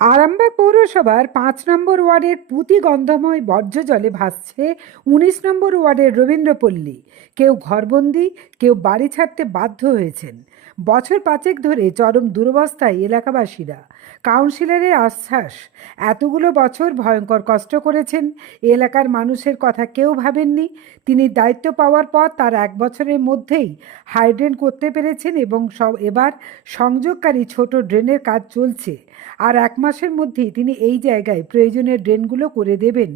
আরামবাগ পৌরসভার পাঁচ নম্বর ওয়ার্ডের পুঁতি গন্ধময় বর্জ্য জলে ভাসছে উনিশ নম্বর ওয়ার্ডের রবীন্দ্রপল্লী। কেউ ঘরবন্দি, কেউ বাড়ি ছাড়তে বাধ্য হয়েছেন। বছর পাঁচেক ধরে চরম দুরবস্থায় এলাকাবাসীরা। কাউন্সিলরের আশ্বাস, এতগুলো বছর ভয়ঙ্কর কষ্ট করেছেন, এলাকার মানুষের কথা কেউ ভাবেননি। তিনি দায়িত্ব পাওয়ার পর তার এক বছরের মধ্যেই হাইড্রেন করতে পেরেছেন এবং সব, এবার সংযোগকারী ছোট ড্রেনের কাজ চলছে। আর এক মাসের মধ্যেই তিনি এই জায়গায় প্রয়োজনীয় ড্রেনগুলো করে দেবেন,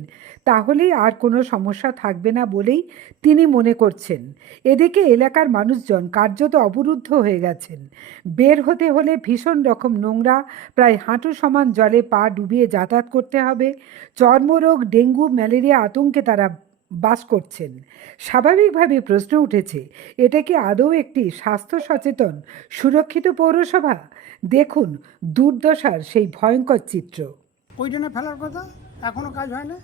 তাহলেই আর কোনো সমস্যা থাকবে না বলেই তিনি মনে করছেন। এদিকে এলাকার মানুষজন কার্যত অবরুদ্ধ হয়ে গেছেন। বের হতে হলে ভীষণ রকম নোংরা, প্রায় হাঁটু সমান জলে পা ডুবিয়ে যাতায়াত করতে হবে। চর্মরোগ, ডেঙ্গু, ম্যালেরিয়া আতঙ্কে তারা বাস করছেন। স্বাভাবিকভাবে প্রশ্ন উঠেছে এটা কি আদৌ একটি স্বাস্থ্য সচেতন সুরক্ষিত পৌরসভা? দেখুন দুর্দশার সেই ভয়ঙ্কর চিত্র। ওই জন্য ফেলার কথা? এখনও কাজ হয় না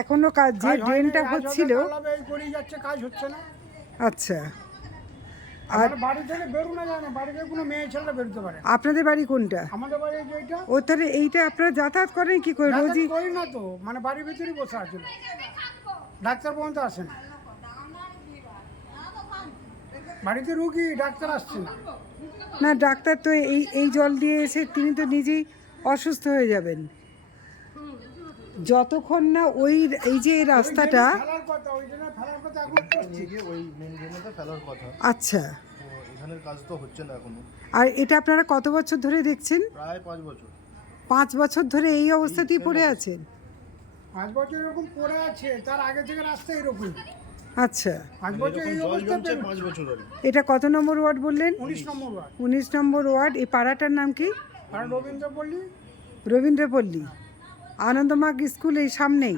এখনও কাজ যে ড্রেনটা হচ্ছিল কাজ হচ্ছে না। আচ্ছা। আর বাড়ি থেকে বেরোনো যায় না বাড়ি থেকে কোনো মেয়ে ছেলেরা বেরোতে পারে আপনাদের বাড়ি কোনটা? আমাদের বাড়ি ও তাহলে এইটা আপনারা যাতায়াত করেন কি করে রোজই? করি না তো মানে বাড়ির ভিতরেই বসে আছে। ডাক্তার পর্যন্ত আসেন বাড়িতে রুগী ডাক্তার আসছে। না না ডাক্তার তো এই এই জল দিয়ে এসে তিনি তো নিজেই অসুস্থ হয়ে যাবেন। যতক্ষণ না ওই এই যে রাস্তাটা আচ্ছা। এখানের কাজ তো হচ্ছে না এখনও। আর এটা আপনারা কত বছর ধরে দেখছেন? প্রায় পাঁচ বছর। পাঁচ বছর ধরে এই অবস্থাতেই পড়ে আছেন? পাঁচ বছর এরকম পড়ে আছে তার আগে থেকে রাস্তা এরকম। আচ্ছা। এটা কত নম্বর ওয়ার্ড বললেন? উনিশ নম্বর ওয়ার্ড। উনিশ নম্বর ওয়ার্ড। এই পাড়াটার নাম কি? রবীন্দ্রপল্লী। আনন্দমার্গ স্কুল এই সামনেই।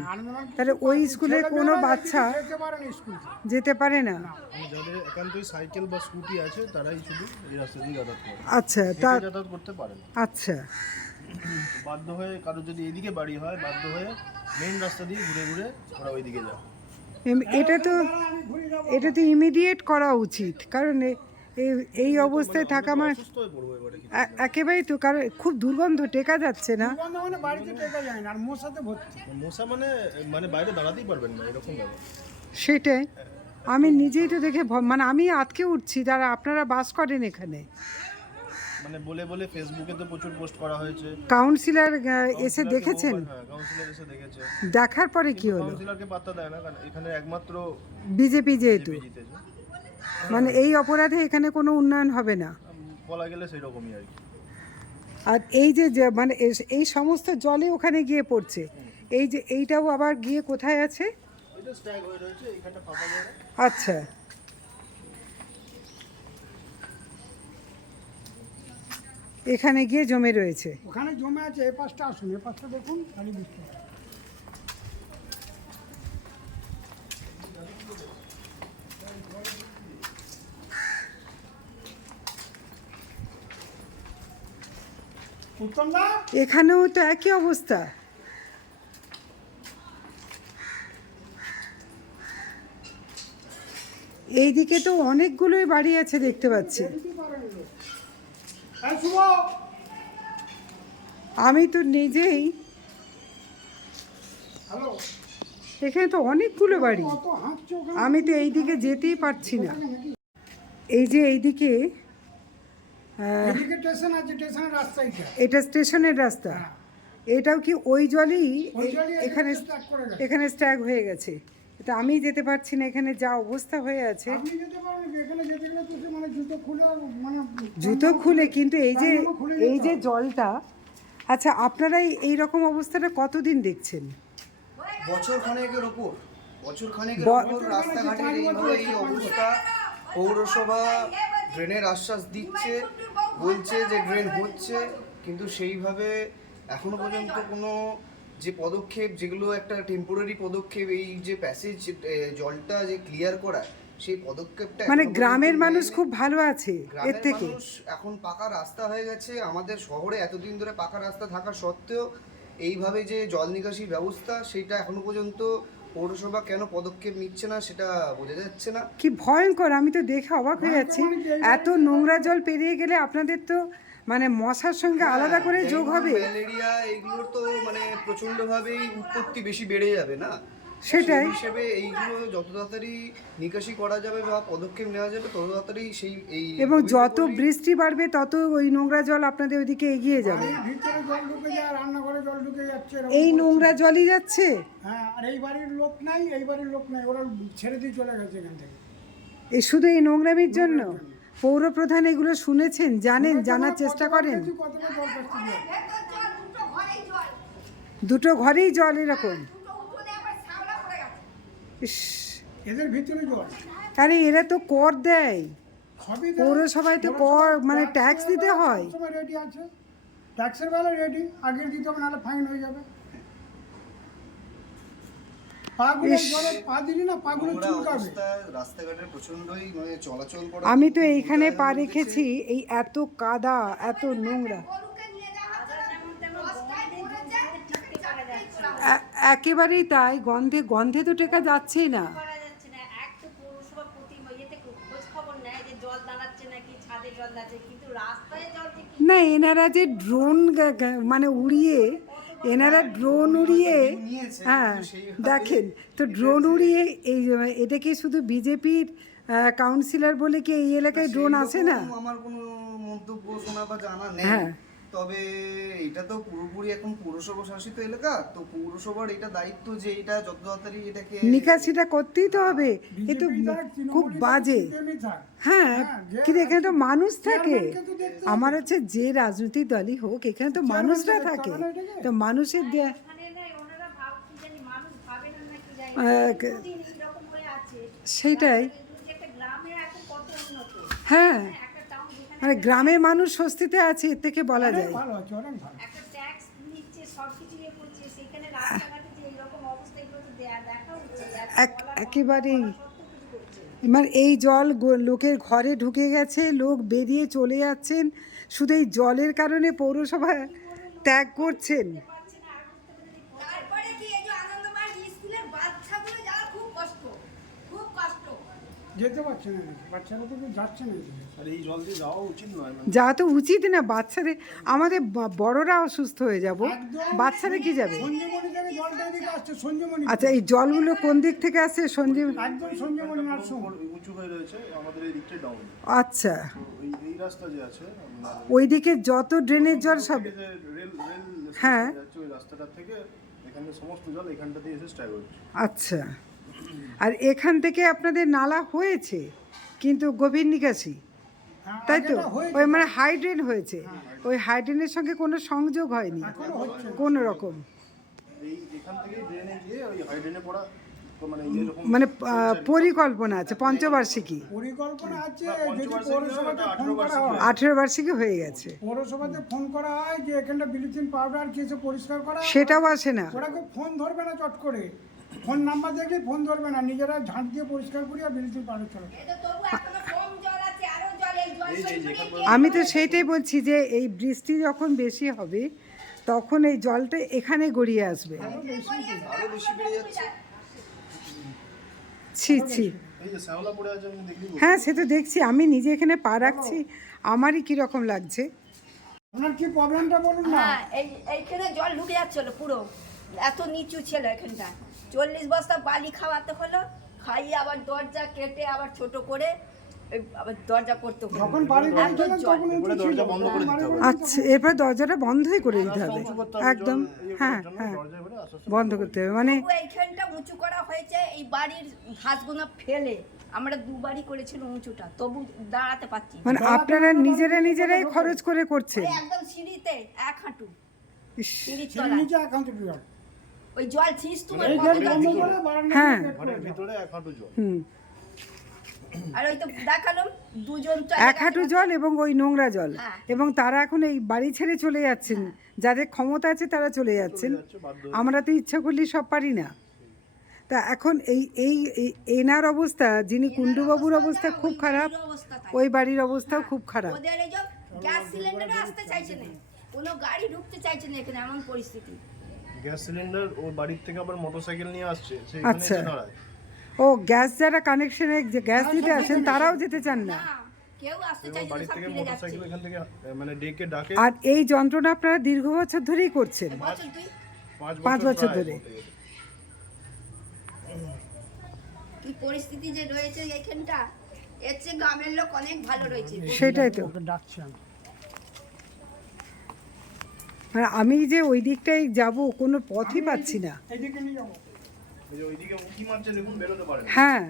তাহলে ওই স্কুলে কোনো বাচ্চা যেতে পারে না। মানে যাদের একান্তই সাইকেল বা স্কুটি আছে তারাই শুধু এই রাস্তা দিয়ে যাতায়াত করে। আচ্ছা তা যাতায়াত করতে পারে না। আচ্ছা। বাধ্য হয়ে কারও যদি এদিকে বাড়ি হয় বাধ্য হয়ে মেইন রাস্তা দিয়ে ঘুরে ঘুরে ওরা ওইদিকে যায়। এটা তো এটা তো ইমিডিয়েট করা উচিত। কারণ এই- এই অবস্থায় থাকা মানে সুস্থ হয়ে পড়ব এবারে কি এ- একেবারেই তো কারণ খুব দুর্গন্ধ টেকা যাচ্ছে না। মানে বাড়িতে টেকা যায় না আর মশাতে ভর্তি। মশা মানে মানে বাইরে দাঁড়াতেই পারবেন না এরকম সেটাই। আমি নিজেই তো দেখে ভ- মানে আমি আটকে উঠছি তারা আপনারা বাস করেন এখানে। মানে বলে বলে ফেসবুকে তো প্রচুর পোস্ট করা হয়েছে। কাউন্সিলর এসে দেখেছেন? হ্যাঁ কাউন্সিলর এসে দেখেছে। দেখার পরে কি হলো? কাউন্সিলরকে পাত্তা দেয় না কারণ এখানে একমাত্র বিজেপি যেহেতু। মানে এই অপরাধে এখানে কোনো উন্নয়ন হবে না। বলা গেলে সেই রকমই আর কি। আর এই যে মানে এই সমস্ত জলে ওখানে গিয়ে পড়ছে। এই যে এইটাও আবার গিয়ে কোথায় আছে? হয়ে আচ্ছা। এখানে গিয়ে জমে রয়েছে। ওখানে জমে আছে এই পাশটা আসুন এই পাশটা দেখুন খালি বুঝতে এখানেও তো একই অবস্থা। এইদিকে তো অনেকগুলোই বাড়ি আছে দেখতে পাচ্ছি। আমি তো নিজেই এখানে তো অনেকগুলো বাড়ি। আমি তো এইদিকে যেতেই পারছি না। এই যে এইদিকে আহ, এদিকে স্টেশন আছে স্টেশনের রাস্তা এটা এটা স্টেশনের রাস্তা। এটাও কি ওই জলই? এখানে এখানে স্ট্যাগ হয়ে গেছে। এটা আমি যেতে পারছি না এখানে যা অবস্থা হয়ে আছে। আপনি যেতে পারেন এখানে যেতে গেলে তো সে মানে জুতো খুলে মানে জুতো খুলে কিন্তু এই যে এই যে জলটা আচ্ছা আপনারা এই- এই রকম অবস্থাটা কতদিন দেখছেন? বছর খানেকের ওপর বছর খানেকের ওপর রাস্তাঘাটের এই অবস্থা পৌরসভা ড্রেনের আশ্বাস দিচ্ছে। বলছে যে ড্রেন হচ্ছে কিন্তু সেইভাবে এখনও পর্যন্ত কোনো যে পদক্ষেপ যেগুলো একটা টেম্পোরারি পদক্ষেপ এই যে প্যাসেজ জলটা যে ক্লিয়ার করা সেই পদক্ষেপটা মানে গ্রামের মানুষ খুব ভালো আছে এর থেকে। এখন পাকা রাস্তা হয়ে গেছে আমাদের শহরে এতদিন ধরে পাকা রাস্তা থাকা সত্ত্বেও এইভাবে যে জল নিকাশি ব্যবস্থা সেটা এখনও পর্যন্ত পৌরসভা কেন পদক্ষেপ নিচ্ছে না সেটা বোঝা যাচ্ছে না। কি ভয়ঙ্কর আমি তো দেখে অবাক হয়ে যাচ্ছি। এত নোংরা জল পেরিয়ে গেলে আপনাদের তো মানে মশার সঙ্গে আলাদা করে যোগ হবে। ম্যালেরিয়া এগুলোর তো মানে প্রচন্ডভাবেই উৎপত্তি বেশি বেড়ে যাবে না? সেটাই। হিসেবে এইগুলো যত তাড়াতাড়ি নিকাশি করা যাবে বা পদক্ষেপ নেওয়া যাবে তত তাড়াতাড়ি সেই এই এবং যত বৃষ্টি বাড়বে তত ওই নোংরা জল আপনাদের ওইদিকে এগিয়ে যাবে। ভিতরে জল ঢুকে যায় রান্নাঘরে জল ঢুকে যাচ্ছে এই নোংরা জলই যাচ্ছে? হ্যাঁ আর এই বাড়ির লোক নাই এই বাড়ির লোক নাই ওরা ছেড়ে দিয়ে চলে গেছে এখান থেকে। এই শুধু এই নোংরামির জন্য? পৌর প্রধান এগুলো শুনেছেন জানেন জানার চেষ্টা করেন? দুটো ঘরেই জল এরকম দুটো উঠোনে আবার শ্যাওলা পড়ে গেছে ইস, এদের ভিতরে জল আরে এরা তো কর দেয়। পৌরসভায় তো কর মানে ট্যাক্স দিতে হয়। রেডি আছে। ট্যাক্সের বেলা রেডি আগে দিতে হবে নাহলে ফাইন হয়ে যাবে। মানে আমি তো এইখানে পা রেখেছি এই এত কাদা এত নোংরা গরুকে নিয়ে যাওয়া হচ্ছে না দশটায় ধরেছে তাকে চারটেয় তোলা হচ্ছে। এ- একেবারেই তাই গন্ধে গন্ধে তো টেকা যাচ্ছেই না। না এনারা যে ড্রোন মানে উড়িয়ে এনারা ড্রোন উড়িয়ে হ্যাঁ দেখেন তো ড্রোন উড়িয়ে এই এটা কি শুধু বিজেপির কাউন্সিলর বলে কি এই এলাকায় ড্রোন আসে না? আমার কোনো মন্তব্য শোনা বা জানা নেই। হ্যাঁ। তবে এটা তো পুরোপুরি এখন পৌরসভা শাসিত এলাকা তো পৌরসভার এটা দায়িত্ব যে এটা যত তাড়াতাড়ি এটাকে নিকাশিটা করতেই তো হবে। এ তো খুব বাজে। থাক। হ্যাঁ কিন্তু এখানে তো মানুষ থাকে। আমার হচ্ছে যে রাজনৈতিক দলই হোক এখানে তো মানুষরা থাকে। তো মানুষের দেয়া এখানে নাই ওনারা ভাব কি জানি মানুষ ভাবে না নাকি জানি। আহ, ক- দুদিন এরকম হয়ে। মানে গ্রামের মানুষ স্বস্তিতে আছে এর থেকে বলা যায়। ভালো আছে অনেক ভালো। একটা ট্যাক্স নিচ্ছে সব কিছু ইয়ে করছে সেখানে রাস্তাঘাটে যে এরকম অবস্থা এগুলো তো দেখা হচ্ছে এক একেবারেই মানে এই জল গো- লোকের ঘরে ঢুকে গেছে লোক বেরিয়ে চলে যাচ্ছেন শুধু এই জলের কারণে পৌরসভা ত্যাগ করছেন তারপরে কি এই যে আনন্দমার্গ স্কুলের বাচ্চাগুলো যাওয়ার খুব কষ্ট খুব কষ্ট যেতে পারছে না বাচ্চারা তো যাচ্ছে না আর এই জল দিয়ে যাওয়া উচিত নয় মানে তো উচিত না বাচ্চাদের আমাদের বড়রা অসুস্থ হয়ে যাব। বাচ্চারা কি যাবে? আচ্ছা এই জলগুলো কোন দিক থেকে আসছে সঞ্জীব? একদম সঞ্জীবনী উঁচু হয়ে রয়েছে আমাদের এই ডাউন আচ্ছা। এই এই রাস্তা যে আছে ওইদিকে যত ড্রেনের জল সব হ্যাঁ। ওই রাস্তাটা থেকে এখানে সমস্ত জল এখানটা দিয়ে এসে স্ট্রাইক হচ্ছে। আচ্ছা। আর এখান থেকে আপনাদের নালা হয়েছে কিন্তু গভীর নিকাশি। হ্যাঁ, তাই তো? ওই মানে হাইড্রেন হয়েছে। ওই হাইড্রেনের সঙ্গে কোনো সংযোগ হয়নি। কোনো রকম। এই এখান থেকে ড্রেনে গিয়ে ওই হাইড্রেনে পড়া তো মানে মানে পরিকল্পনা আছে পঞ্চবার্ষিকী। পরিকল্পনা আছে হয় আঠেরো বার্ষিকী হয়ে। গেছে। পৌরসভাতে ফোন করা হয় যে এখানটা ব্লিচিং পাউডার কি এসে পরিষ্কার করা সেটাও আসে না। ওরা ফোন ধরবে না চট করে। ফোন নাম্বার দেখলে ফোন ধরবে না নিজেরা ঝাঁট দিয়ে পরিষ্কার করি আর ব্লিচিং পাউডার চলে আমি তো সেইটাই বলছি যে এই বৃষ্টি যখন বেশি হবে তখন এই জলটা এখানে গড়িয়ে আসবে। ছি ছি। পড়ে হ্যাঁ সে তো দেখছি আমি নিজে এখানে পা রাখছি আমারই কীরকম লাগছে। আপনার কি প্রবলেমটা বলুন না? হ্যাঁ এইখানে জল ঢুকে যাচ্ছিল পুরো। এত নিচু ছিল এখানটা। চল্লিশ বস্তা বালি খাওয়াতে হলো খাইয়ে আবার দরজা কেটে আবার ছোট করে আবার দরজা করতে হলো। যখন বাড়ি বাড়ি এত গেলেন জল। তখন উঁচু এবারে ছিল। দরজা বন্ধ করে দিতে হবে। আচ্ছা এরপর দরজাটা বন্ধই করে দিতে হবে। একদম ইয়ে হ্যাঁ হ্যাঁ বন্ধ করতে হবে। মানে এইখানটা উঁচু করা হয়েছে এই বাড়ির ঘাসগুলো ফেলে। আমরা দুবারই করেছিল উঁচুটা তবু দাঁড়াতে পারছি মানে আপনারা নিজেরা নিজেরাই খরচ করে করছেন। একদম সিঁড়িতে এক হাঁটু। সিঁড়ির তলায়। বিরাট ওই জল ছিস তোমার হ্যাঁ। ভিতরে এক হাঁটু জল। হুম। আর ওই তো দেখালাম দুজন এক হাঁটু জল এবং ওই নোংরা জল। হ্যাঁ। এবং তারা এখন এই বাড়ি ছেড়ে চলে যাচ্ছেন। যাদের ক্ষমতা আছে তারা চলে যাচ্ছেন। আমরা তো ইচ্ছা করলেই সব পারি না। তা এখন এই এই এনার অবস্থা যিনি কুণ্ডুবাবুর অবস্থা খুব খারাপ ওই বাড়ির অবস্থাও খুব খারাপ। ওদের এই যে গ্যাস সিলিন্ডারও আসতে চাইছে না। কোনো গাড়ি ঢুকতে চাইছে না এখানে এমন পরিস্থিতি। গ্যাস সিলিন্ডার ও বাড়ির থেকে আবার মোটরসাইকেল নিয়ে আসছে আচ্ছা। এসে দাঁড়ায়। ও গ্যাস যারা কানেকশনে যে গ্যাস দিতে আসেন তারাও যেতে চান না। না কেউ আসতে এবং চাইছে না বাড়ি সব থেকে ফিরে যাচ্ছে। মোটরসাইকেল এখান থেকে আহ, মানে ডেকে ডাকে। আর এই যন্ত্রণা আপনারা দীর্ঘ বছর ধরেই করছেন। বছর তুই পাঁচ বছর প্রায় ধরে। বলতে গেলে। কি পরিস্থিতি যে রয়েছে এইখানটা এর চেয়ে গ্রামের লোক অনেক ভালো রয়েছে। সেটাই তো। ওকে ডাকছি আমি। মানে আমি যে ওই দিকটাই যাব কোনো পথই পাচ্ছি না। হ্যাঁ।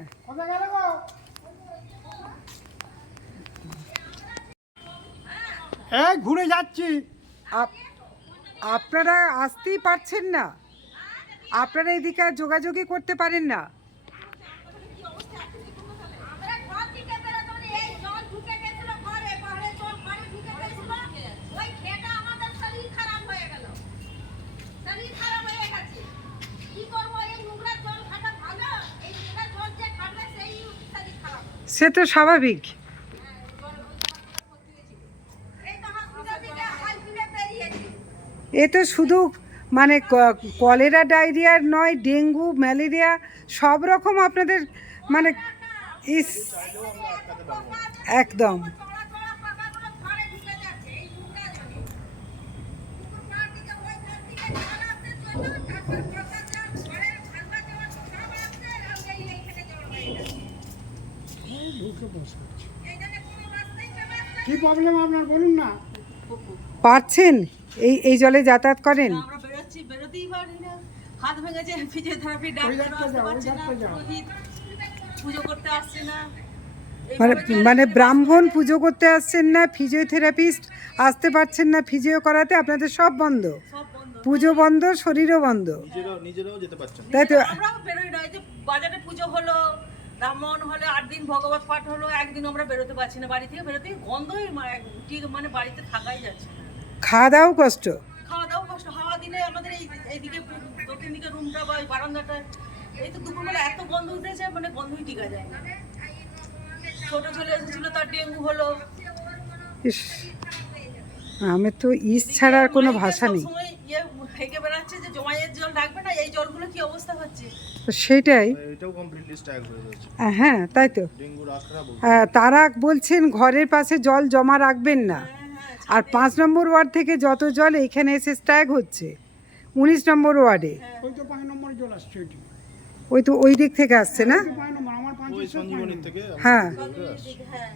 এই ঘুরে যাচ্ছি। আপ- আপনারা আসতেই পারছেন না। আপনারা এদিকে আর যোগাযোগই করতে পারেন না আমরা ঘর থেকে বেরোতে মানে এই জল ঢুকে গেছিল ঘরে পাহাড়ে জল ঘরে ঢুকে গেছিল ওই খেটা আমাদের শরীর খারাপ হয়ে গেল শরীর খারাপ হয়ে গেছে কি করব এই নোংরা জল খাটা ভালো এই নোংরা জল যে খাবে সেই শরীর খারাপ হবে। সে তো স্বাভাবিক। এ তো শুধু মানে কলেরা ডায়রিয়ার নয়, ডেঙ্গু, ম্যালেরিয়া সব রকম আপনাদের মানে ইস, একদম চড়া চড়া পাকাগুলো ঘরে ঢুকে যাচ্ছে এই নোংরা জলে পুকুর পাড় থেকে ওই ধার থেকে জল আসতে চলল তারপর বর্ষার জল ঘরে ভাঙা জল সব আসছে আর এই এইখানে জল হয়ে যাচ্ছে ঢুকে বসে আছি। এই জন্য কোনো রাস্তাই চলে আসছে কি প্রবলেম আপনার বলুন না। পারছেন? এই এই জলে যাতায়াত করেন? আমরা বেরোচ্ছি বেরোতেই পারি না। হাত ভেঙেছে ফিজিওথেরাপি ডাক্তার ডাক্তার আসতে পারছে না ডাক্তার যাও। পুরোহিত পুজো করতে আসছে না। মানে মানে ব্রাহ্মণ পুজো করতে আসছেন না ফিজিওথেরাপিস্ট আসতে পারছেন না ফিজিও করাতে আপনাদের সব বন্ধ। পুজো বন্ধ শরীরও বন্ধ। তাই তো আমরাও বেরোই না এই যে বাজারে পুজো হলো ব্রাহ্মণ হলে আট দিন ভগবত পাঠ হলো একদিন আমরা বেরোতে পারছি না। বাড়ি থেকে বেরোতেই গন্ধই ঠিক মানে বাড়িতে থাকাই যাচ্ছে খাওয়া দাওয়াও কষ্ট? খাওয়া দাওয়া কষ্ট। হাওয়া দিলে আমাদের এই এইদিকে দক্ষিণ দিকে রুমটা বা বারান্দাটা এই তো দুপুরবেলা এত গন্ধ উঠেছে মানে গন্ধই টিকা যায় না ছোট ছেলে এসেছিল তার ডেঙ্গু হলো। ইস আমার তো ইস ছাড়া আর কোনো ভাষা নেই। সবসময় ইয়ে বেড়াচ্ছে যে জমায়ের জল ডাকবে না এই জলগুলো কি অবস্থা হচ্ছে? তো সেটাই এটাও কমপ্লিটলি স্ট্যাগ হয়ে হ্যাঁ তাই তো। আহ, তারা বলছেন ঘরের পাশে জল জমা রাখবেন না। আর পাঁচ নম্বর ওয়ার্ড থেকে যত জল এইখানে এসে স্ট্যাগ হচ্ছে উনিশ নম্বর ওয়ার্ডে। ওই তো ওই দিক থেকে আসছে না? হ্যাঁ। হ্যাঁ